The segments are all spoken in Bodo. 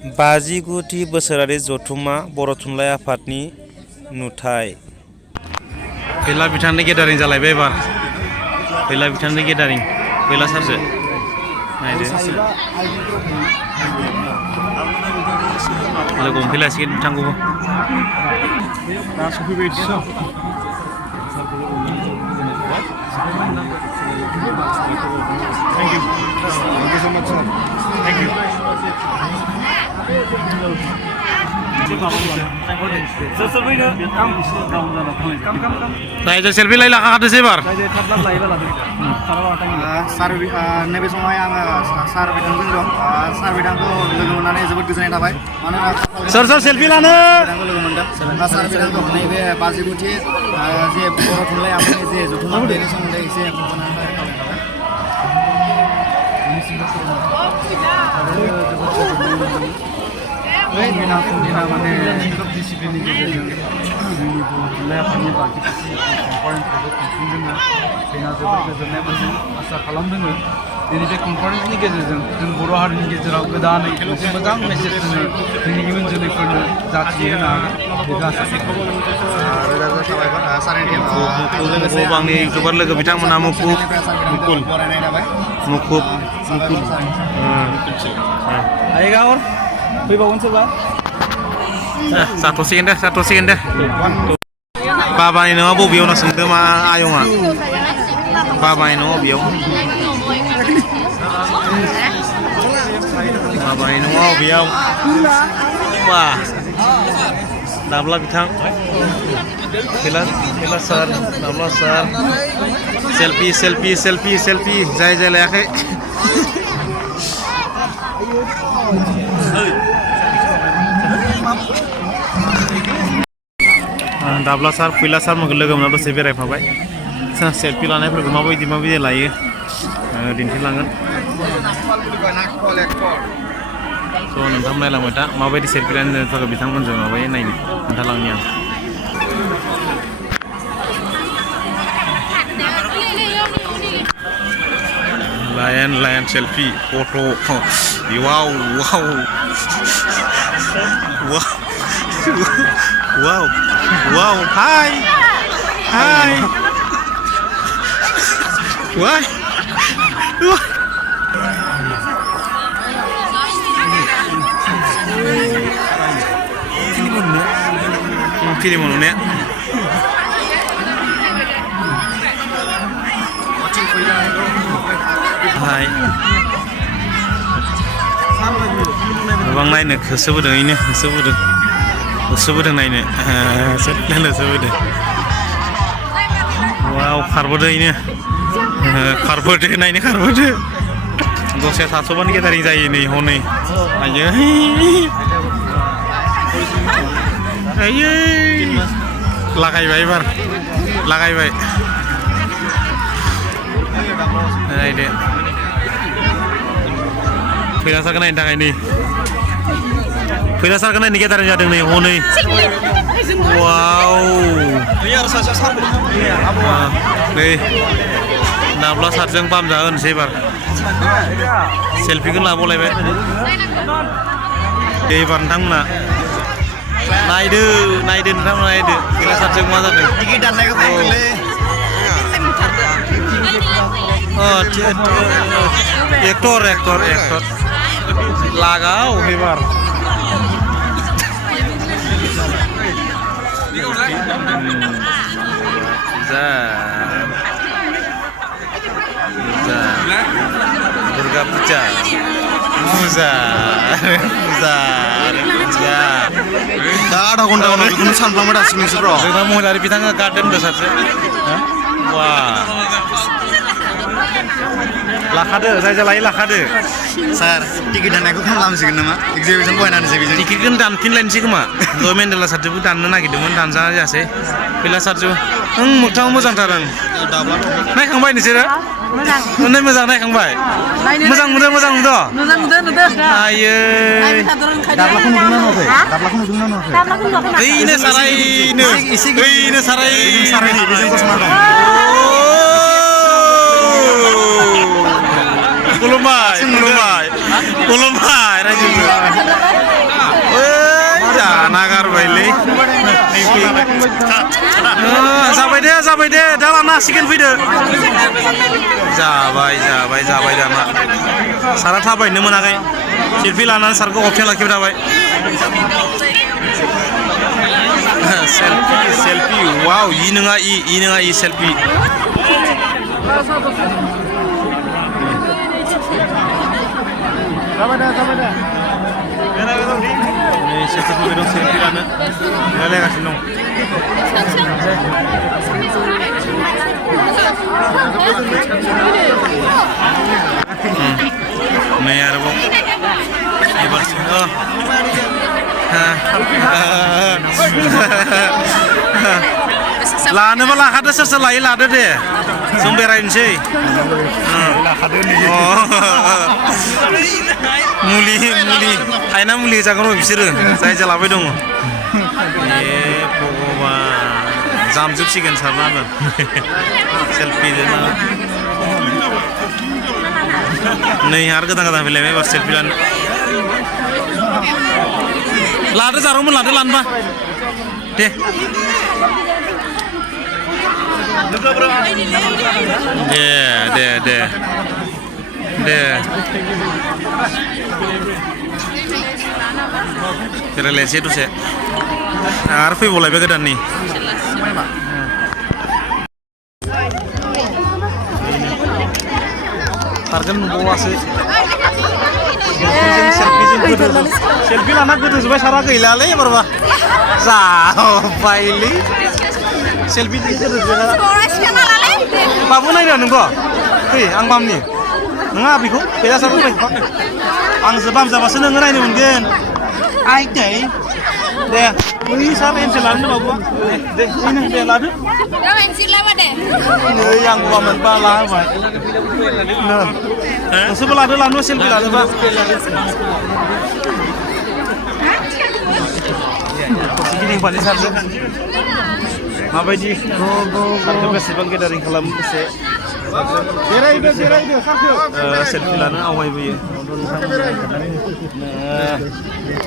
59थि बोसोरारि जथुम्मा बर' थुनलाइ आफादनि नुथाय फैला बिथांनि गेदारिं जालायबाय एबार फैला बिथांनि गेदारिं फैला सारजो नायदो लोगो हमफैलायसिगोन बिथांखौबो दा सफैबाय Thank you. Thank you so much, sir. Thank you. Saya selfie lagi lah ada sih bar. Sar nebe समाव आङो सार बिथांजों दं सार बिथांखौ लोगो मोननानै जोबोद गोजोननाय थाबाय मानोना सोर सेल्फि लानो बिथांखौ लोगो मोनदों सार बिथांखौ नैबे 59थि जे बर' थुनलाइ आफादनि जे जथुम्मा बेनि सोमोन्दै एसे दिना माने सब डिसिप्लिननि गेजेरजों जोंनि बर' थुनलाइ आफादनि बार्थिखौसि कनफारेन्सखौबो खुंफुंदों जोंहा जोबोद गोजोननाय मोनदों आसा खालामदों दिनै बे कनफारेन्सनि गेजेरजों जों बर' हारिनि गेजेराव गोदानै मोनसे मोजां मेसेज जोङो जोंनि इयुन जोलैफोरनो जाथिनो होनो हागोन बेखौ आसा मुखुब आंनि इउटुबार लोगो बिथांमोना मुखुब आइगावर फैबावगोन सोरबा जाथ'सिगोन दे बाबानि न'आ बबेयाव ना सोंदों मा आयंआ बाबानि न'आ बबेयाव बाबानि न'आ बबेयाव बा दाब्ला बिथां फैला सार दाब्ला सार सेल्फि जाय लायाखै दाब्ला सार फैला सार लोगो मोना दसे बेरायफाबाय सेल्फि लानायफोरखौ माबायदि लायो दिन्थिलांगोन स' नोंथां नायलांबाय दा माबायदि सेल्फि लानो थाखाय बिथांमोनजों माबायो नायनो खोन्थालांनि आं लायन selfie photo' wow hi why film nya hai गोबां नायनो होसोबोदों नायनो होसोबोदों वाव खारबोदों दसे थाथ'बानो गेदारिं जायो नै हनै आयै लागायबाय एबार नायदो फैला सारखौ नायनो थाखाय नै फैला सारखौ नायनो गेदारिं जादों नै हनै वाव नै दाब्ला सारजों बामजा होनोसै एबार सेल्फिखौ लाबावलायबाय एबार नोंथांमोना नायदो फैला सारजों मा जादों एक्टर लागाव एबार दुर्गा पूजा दा आधा घन्टा उनाव बेखौनो सानफ्लांबाय दासिम नोंसोर जोंना महिलारि बिथाङा गार्डेन होनदों सारसे वा लाखादो जाय लायो लाखादो सार टिकेट दाननायखौ खालामसिगोन नामा एगजिबिसन बहायनानैसै बेजों टिकेटखौनो दानफिनलायनोसै खोमा दहाय मेन्देला सारजोबो दाननो नागिरदोंमोन दानजानाय जायासै फैला सारजों मोगथाङाव मोजांथार आं नायखांबाय नोंसोरो मोजां नायखांबाय मोजां नुदों आयै दाब्लाखौ नुदोंना नुवाखै ओइनो सारायनो बेजों गसंना दं खुलुमबाय रायजो जाबाय दे दा लानो हासिगोन फैदो जाबाय दाना सारा थाबायनो मोनाखै सेल्फि लानानै सारखौ अपसन लाखिबाय थाबाय सेल्फि वाव इ नङा सेल्फि सेल्फि लानो रायलायगासिनो दं नै आरोबाव एबारसो लानोबा लाखादो सोर सोर लायो लादो दे जों बेरायनोसै मुलि हायना मुलि जागोन बिसोरो जाय लाबाय दङ भगबान जामजोबसिगोन सारना सेल्फि नै आरो गोदान फैलायबाय एबार सेल्फि लानो लादो जारौमोन लानोबा दे बेरायलायनोसै दसे आरो फैबावलायबाय गोदाननि खारगोन नुबावासो सेल्फि लाना गोदोजोबबाय सारा गैलालै एबारबा जाबायलै सेल्फि बाबु नायनो नोंखौ फै आं बामनि नङा बेखौ गैया सार आंसो बाम जाबासो नोङो नायनो मोनगोन आइ दे बै सार एनसे लानो बाबुआ दे लादो नै आं गवा मोनबा लाबाय नोंसोरबो लानो सेल्फि लानोबा गिदिंफानि सारजों माबायदि सारखौ बेसेबां गेदारिं खालामो बेसे सेल्फि लानो आवगायबोयो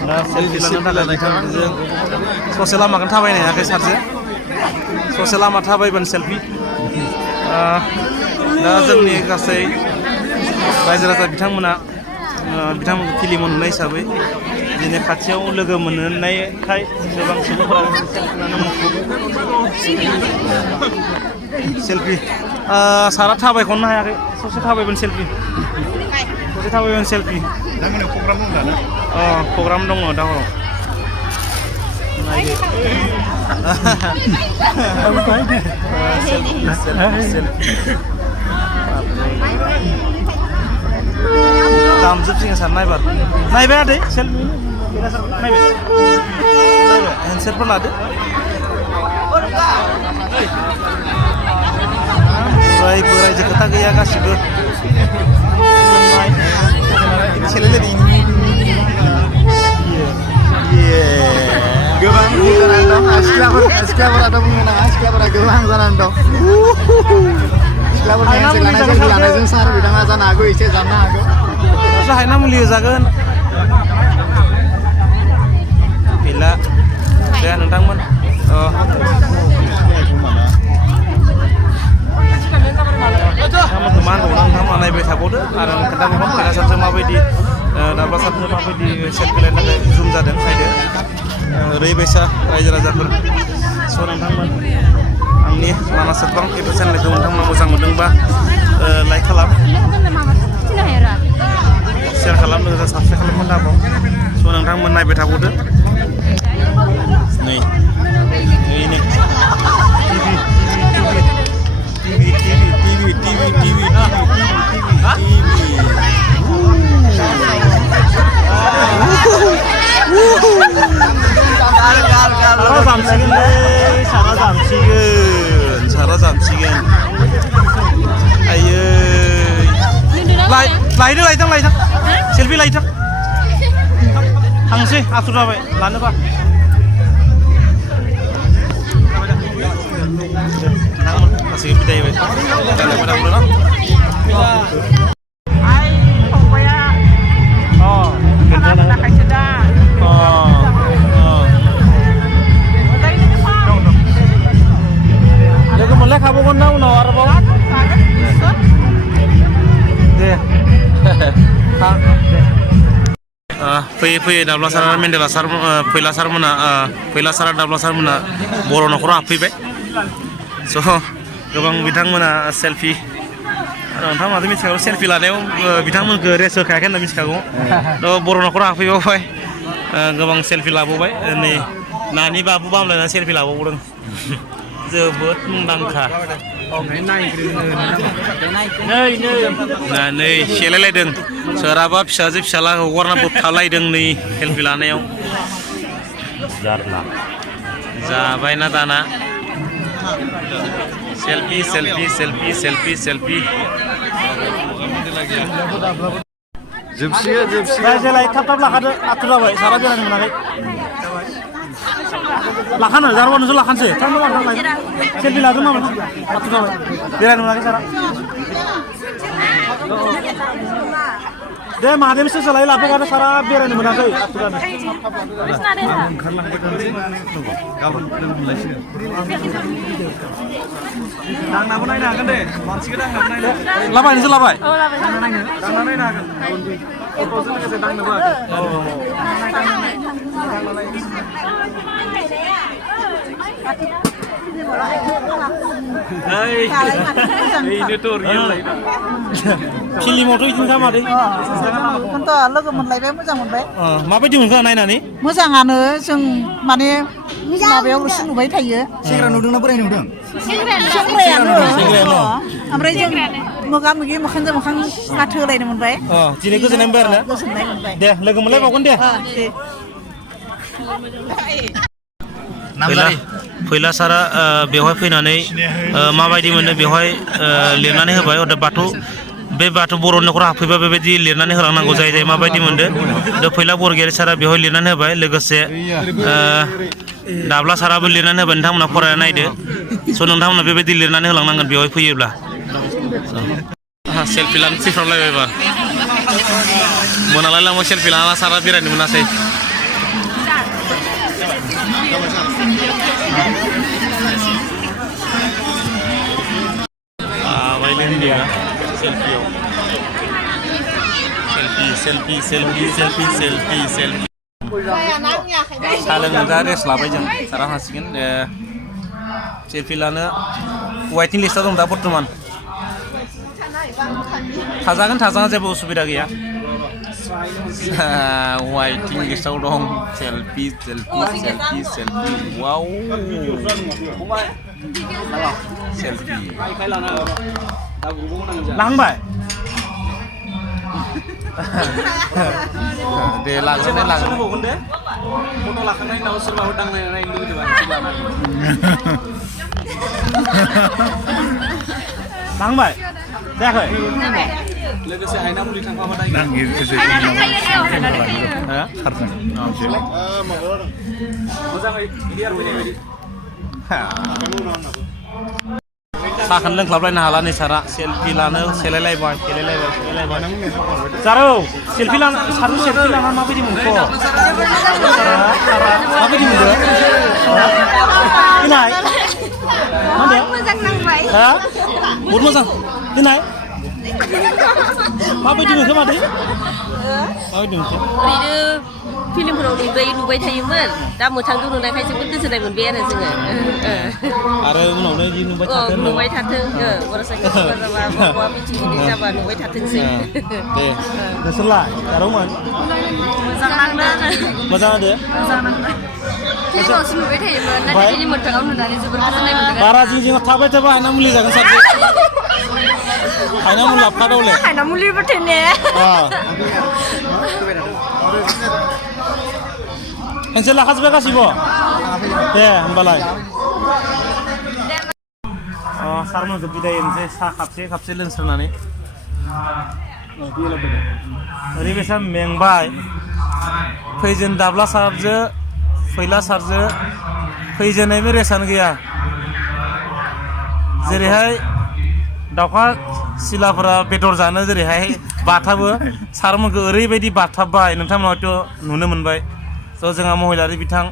दा सेल्फि लानो थाखाय नोंथांजों ससे लामाखौनो थाबायनो हायाखै सारजों ससे लामा थाबायबानो सेल्फि दा जोंनि गासै रायजो राजा बिथांमोनखौ फिल्म नुनाय हिसाबै दिनै खाथियाव लोगो मोननायखाय गोबां सुबुंफोरा सेल्फि सारा थाबायखौनो हायाखै ससे थाबायबानो सेल्फि प्रग्राम दङ दा हराव दामजोबसिगोन सार नायबाय आदै सेल्फि नायबाय हेन्डसेटफोर लादो बोरायजों खोथा गैया गासिबो गोबां जानानै दं सिख्लाफोराथ' बुंनो नाङा सिख्लाफोरा गोबां जानानै दं सिख्लाफोरनि लानायजों सार बिथाङा जानो हागौ एसे जानो हागौ हायना मुलि होजागोन गैला दे नोंथांमोन मा होनबावनो नोंथांमोना नायबाय थाबावदो आरो खोन्थाबावगोन खैला सारजों माबायदि दाब्ला सारजों माबायदि सेल्फि लानो थाखाय जुम जादों फैदो ओरैबायसा रायजो राजाफोर स' नोंथांमोन आंनि मानास सेरफां इउटुब चेनेलखौ नोंथांमोना मोजां मोनदोंबा लाइक खालाम शेयार खालाम लोगोसे साबस्क्राइब खालामनो दाबाव स' नोंथांमोन नायबाय थाबावदो नै सारा जामसिगोन आयै लायथां सेल्फि लायथां थांसै आथुर जाबाय लानोबा गासैबो बिदाय होबाय फैयै फैयै दाब्ला सार मेन्डेला सार फैला सार दाब्ला सारमोना बर' न'खराव हाबफैबाय स' गोबां बिथांमोना सेल्फि नोंथांमोनाथ' मिथिखागौ सेल्फि लानायाव बिथांमोनखौ रेस्ट होखायाखै होनना मिथिखागौ थ' बर' न'खराव हाबफैबावबाय गोबां सेल्फि लाबावबाय नै नानि बाबु बामलायनानै सेल्फि लाबावदों जोबोद मुंदांखा नै सेलायलायदों सोरहाबा फिसाजो फिसाला हगारना बोबथालायदों नै सेल्फि लानायाव जाबायना दाना selfie selfie selfie selfie selfie जोबसिगोन थाब थाब लाखादो आथुर जाबाय सारा बेरायनो मोनाखै लाखानो जारबानोसो लाखानोसै सेल्फि लादो माबा आथुर जाबाय बेरायनो मोनाखै सारा दे माहादेमसो सोलाय लाबोगानो सारा बेरायनो मोनाखै आथुर जानो दांनाबो नायनो हागोन दे मानसिखौ दांनाबो नायनो लाबाय नोंसोर लाबाय दांना नायनो हागोन फट'जों लोगोसे दांनोबो फिल्मावथ' बिदिनो मादै बेखौनोथ' लोगो मोनलायबाय मोजां मोनबाय माबायदि मोनखो नायनानै मोजाङानो जों माने माबायावल'सो नुबाय थायो सेंग्रा नुदोंना बोराय नुदों सेंग्रायानो ओमफ्राय जों मोगा मोगि मोखांजों मोखां माथो होलायनो मोनबाय दिनै गोजोननाय मोनबाय आरोना गोजोननाय मोनबाय दे लोगो मोनलायबावगोन दे फैला सारा बेवहाय फैनानै माबायदि मोनो बेवहाय लिरनानै होबाय बाथौ बे बाथौ बर' न'खराव हाबफैबा बेबायदि लिरनानै होलांनांगौ जायो माबायदि मोनदों दा फैला बरगयारि सारा बेवहाय लिरनानै होबाय लोगोसे दाब्ला साराबो लिरनानै होबाय नोंथांमोना फरायना नायदो स' नोंथांमोना बेबायदि लिरनानै होलांनांगोन बेवहाय फैयोब्ला सेल्फि लानो फैफ्रामलायबाय एबार मोनालाय लांबाय सेल्फि लाना सारा बेरायनो मोनासै selfie selfie selfie selfie selfie साहा लोंनो दा रेस्ट लाबाय जों सारा हासिगोन सेल्फि लानो वाइटिं लिस्टआव दं दा बर्थमान थाजागोन जेबो उसुबिदा गैया वाइटिं लिस्टआव दं सेल्फि सेल्फि सेल्फि सेल्फि वाव सेल्फि लांबाय दे लागोन दे फट' लाखांनायनि उनाव सोरबाफोर दांनायनो नायनो लुगैदोंबा लांबाय जायाखै लोगोसे आयना मुलि थांफाबाथाय मोजाङै क्लियार फैनाय बायदि साहाखौनो लोंख्लाबलायनो हाला नै सारा सेल्फि लानो सेलायलायबाय जारौ सेल्फि लाना सारजों सेल्फि लाना माबायदि मोनखो माबायदि मोनदो दिनै मोजां नांबाय बहुद मोजां दिनै माबायदि मोनखो मादै माबायदि मोनखो ओरैनो फिल्मफोराव नुबाय थायोमोन दा मोथांजों नुनायखाय जोबोद गोजोननाय मोनबाय आरो जोङो आरो उनावनो बिदि नुबाय थाथों बर' साहित्य जाबा बबेबा मिथिगिरि जाबा नुबाय थाथोंसै दे नोंसोरलाय जारौमोन मोजां नांदों मोजां होदो फिल्मावसो नुबाय थायोमोन नाथाय दिनै मोथाङाव नुनानै जोबोद गोजोननाय मोनदों बारा जिं थाबाय थाबा हायना मुलि जागोन सारजों हायना मुलि लाबखादावले हायना मुलिबाथाय ने नोंसोर लाखाजोब्बाय गासिबो दे होमबालाय सारमोनखौ बिदाय होनोसै साहा खापसे लोंस्रांनानै ओरैबायसा मेंबाय फैजेन दाब्ला सारजों फैला सारजों फैजेननायबो रेसानो गैया जेरैहाय दाउखा सिलाफोरा बेदर जानो जेरैहाय बाथाबो सारमोनखौ ओरैबायदि बाथाबबाय नोंथांमोना हयथ' नुनो मोनबाय स' जोंहा महिलारि बिथां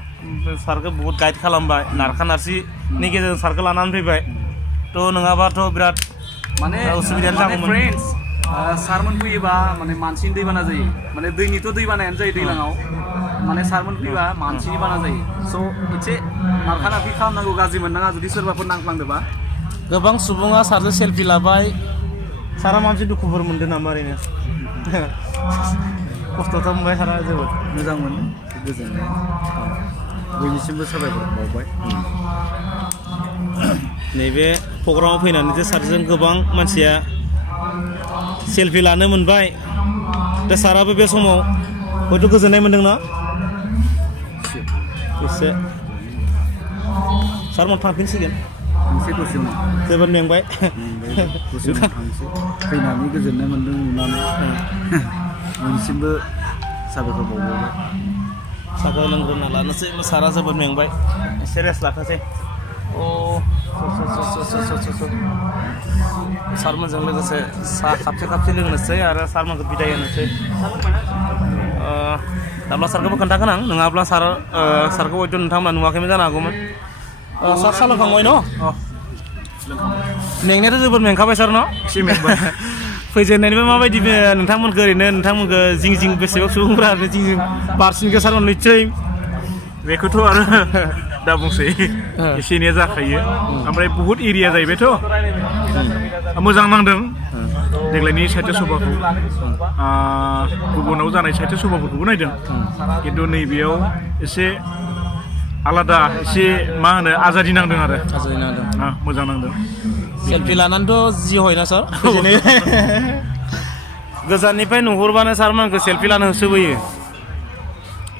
सारखौ बहुत गाइड खालामबाय नारखा नारसिनि गेजेरजों सारखौ लानानै फैबाय थ' नङाबाथ' बिराद माने उसुबिदायानो जागौमोन सारमोन फैयोबा माने मानसिनि दैबाना जायो माने दैनिथ' दैबानायानो जायो दैज्लाङाव माने सारमोन फैबा मानसिनि बाना जायो स' एसे नारखा नारखि खालामनांगौ गाज्रि मोननाङा जुदि सोरबाफोर नांफ्लांदोंबा गोबां सुबुङा सारजों सेलफि लाबाय सारा माबा मोनसे दुखुफोर मोनदों नामा ओरैनो खस्थ'थ' मोनबाय सारा जोबोद मोजां मोनो गोजोननाय बयनिसिमबो साबायखर बावबाय नैबे प्रग्रामाव फैनानै जे सारजों गोबां मानसिया सेलफि लानो मोनबाय दा साराबो बे समाव हयथ' गोजोननाय मोनदोंना एसे सारमोन थांफिनसिगोन थांसै दसे उनाव जोबोद मेंबाय दसे उनाव थांसै फैनानै गोजोननाय मोन्दों नुनानै बयनिसिमबो साबायखर बावबाय साखौ लोंग्रोना लानोसै सारा जोबोद मेंबाय एसे रेस्ट लाथोंसै सारमोनजों लोगोसे साहा खाबसे लोंनोसै आरो सारमोनखौ बिदाय होनोसै दाब्ला सारखौबो खोन्थागोन आं नङाब्ला सारखौ हयथ' नोंथांमोना नुवाखैमोन जानो हागौमोन सार साहा लोंखांबाय न' मेंनायाथ' जोबोद मेंखाबाय सार न' एसे मेंबाय फैजेननायनिफ्राय माबायदि नोंथांमोनखौ नोंथांमोनखौ जिं जिं बेसेबां सुबुंफ्रा जिं जिं बारसिनखौ सारमोन निस्सय बेखौथ' आरो दा बुंसै एसे एनैया जाखायो ओमफ्राय बहुद एरिया जाहैबायथ' मोजां नांदों देग्लायनि साहित्य सभाखौ गुबुनाव जानाय साहित्य सभाफोरखौबो नायदों खिन्थु नैबेयाव एसे आलादा एसे मा होनो आजादि नांदों आरो मोजां नांदों सेलफि लानानैथ' जि हयना सार गोजाननिफ्राय नुहुरबानो सारमोनखौ सेलफि लानो होसोबोयो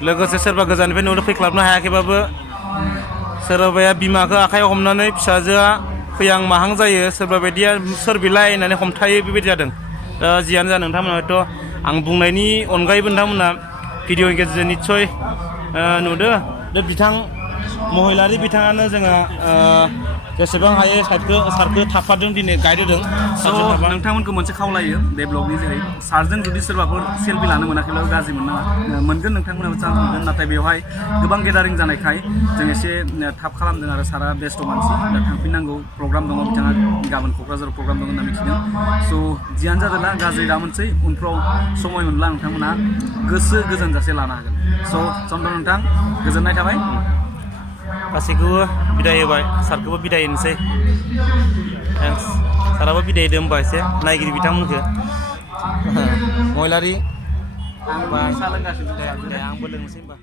लोगोसे सोरबा गोजाननिफ्राय नुहुरनो फैख्लाबनो हायाखैबाबो सोरबाया बिमाखौ आखाइयाव हमनानै फिसाजोआ फैहां माहां जायो सोरबा बायदिया सोर बिलाइ होननानै हमथायो बेबायदि जादों जियानो जा नोंथांमोना हयथ' आं बुंनायनि अनगायैबो नोंथांमोना भिडिअनि गेजेरजों निस्सय नुदों बे बिथां महिलारि बिथाङानो जोंहा जेसेबां हायो सारखौ थाफादों दिनै गाइड होदों नोंथांमोनखौ मोनसे खावलायो बे ब्लगनि जेरै सारजों जुदि सोरबाफोर सेलफि लानो मोनाखैब्लाबो गाज्रि मोनगोन नोंथांमोनाबो चान्स मोनगोन नाथाय बेवहाय गोबां गेदारिं जानायखाय जों एसे थाब खालामदों आरो सारा बेस्थ' मानसि दा थांफिननांगौ प्रग्राम दङ बिथाङा गाबोन क'क्राझाराव प्रग्राम दङ होनना मिथिदों स' जियानो जादोंला गाज्रि दा मोनसै उनफ्राव समय मोनब्ला नोंथांमोना गोसो गोजोनजासे लानो हागोन स' चन्द्र नोंथां गोजोननाय थाबाय गासैखौबो बिदाय होबाय सारखौबो बिदाय होनोसै थेंक्स साराबो बिदाय होदो होमबा एसे नायगिरि बिथांमोनखौ महिलारि आंबो साहा लोंगासिनो आंबो लोंनोसै होमबा